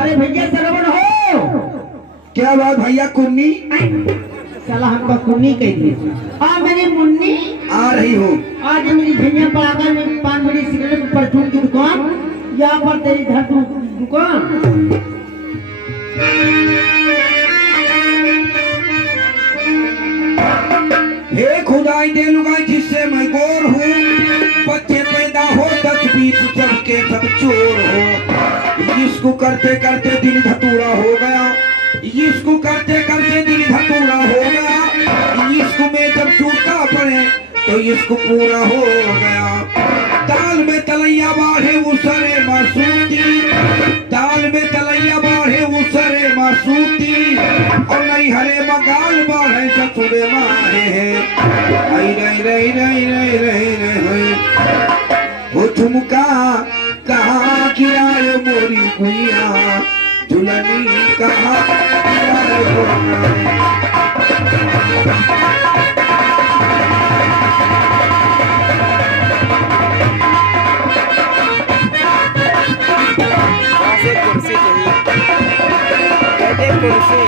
अरे भैया श्रवण हो। क्या बात भैया कुन्नी? चला हमको कुन्नी कह दी। मेरी मुन्नी आ रही हो। आज मेरी भैया पड़ाका में पान बड़ी सिगरेट परचून की दुकान, यहाँ पर तेरी घर दुकान। हे खुदाई दे लुगाई जिससे मैं गोर हूँ, बच्चे पैदा हो 10-20 सबके सब चोर हो। इसको करते करते दिल धतूरा हो गया, इसको करते करते दिल धतूरा हो गया। इसको में जब चूता पड़े तो इसको पूरा हो गया। दाल में तलैया बाढ़े उसरे मासूती, दाल में तलैया बाढ़े उसरे मासूती, और नहीं हरे मगाल बाढ़े ससुरे मारे वो झुमका कहाँ गिराए मोरी गुइया, झुलनी कहाँ गिराए कुर्सी चाहिए, कुर्सी।